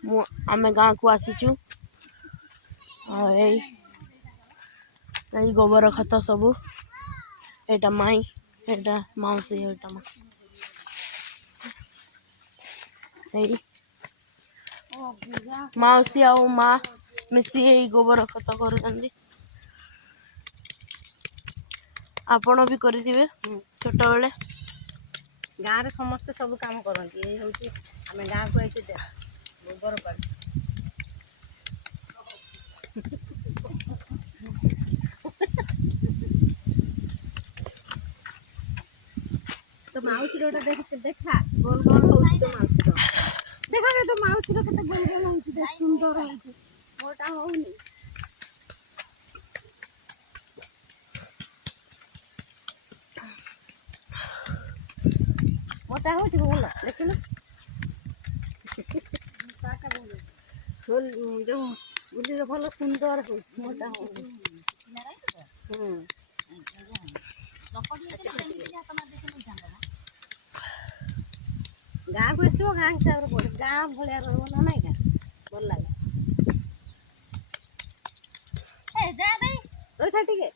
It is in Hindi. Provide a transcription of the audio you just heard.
आम गाँ को आसीचु गोबर खत सब एटा माई एटा मौसी एटा मौसी आ माँ मिसी गोबर खत कर आपण भी करेंगे छोट बेले गाँव रे समस्ते सब काम करती ये हूँ आम गाँव को आई गोबर कर तो माउसी देखा गोल गोल होती तो माउसी देखा तो माउसी केते गोल गोल होती सुंदर होती मोटा होनी मोटा होती बोल देखिन जो बुली भल सुंदर होती मोटा होनी गाँ को आसो गाँ हिसाब से पड़े गाँ भाया रहा ना क्या भल लगे रही था टे